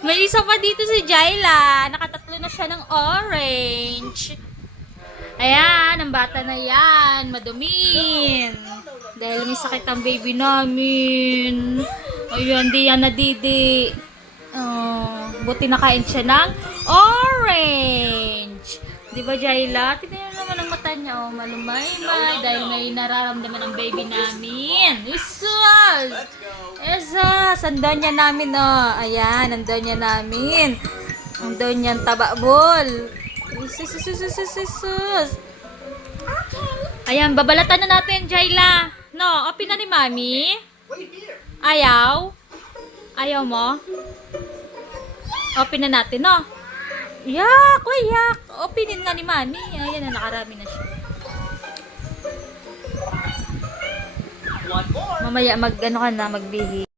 May isa pa dito si Jaila. Nakatatlo na siya ng orange. Ayan, ang bata na yan. Madumin. Dahil may sakit ang baby namin. Ayun, di yan nadidi. Oh, buti nakain siya ng orange. Di ba, Jaila? Tignan nyo naman ang mata niya. Oh, malumay-may. Dahil may nararamdaman ang baby namin. Isus! Isus! Ang donya namin, oh. Ayan, ang donya namin. Ang donya tabakbol. Isus, isus, isus, isus. Ayan, babalatan na natin, Jaila. No, open na ni Mami. Ayaw? Ayaw mo? Open na natin, no? Yak! Yak! Openin nga ni Mami. Ayan na, nakarami na siya. Mamaya, ano ka na, magbihi.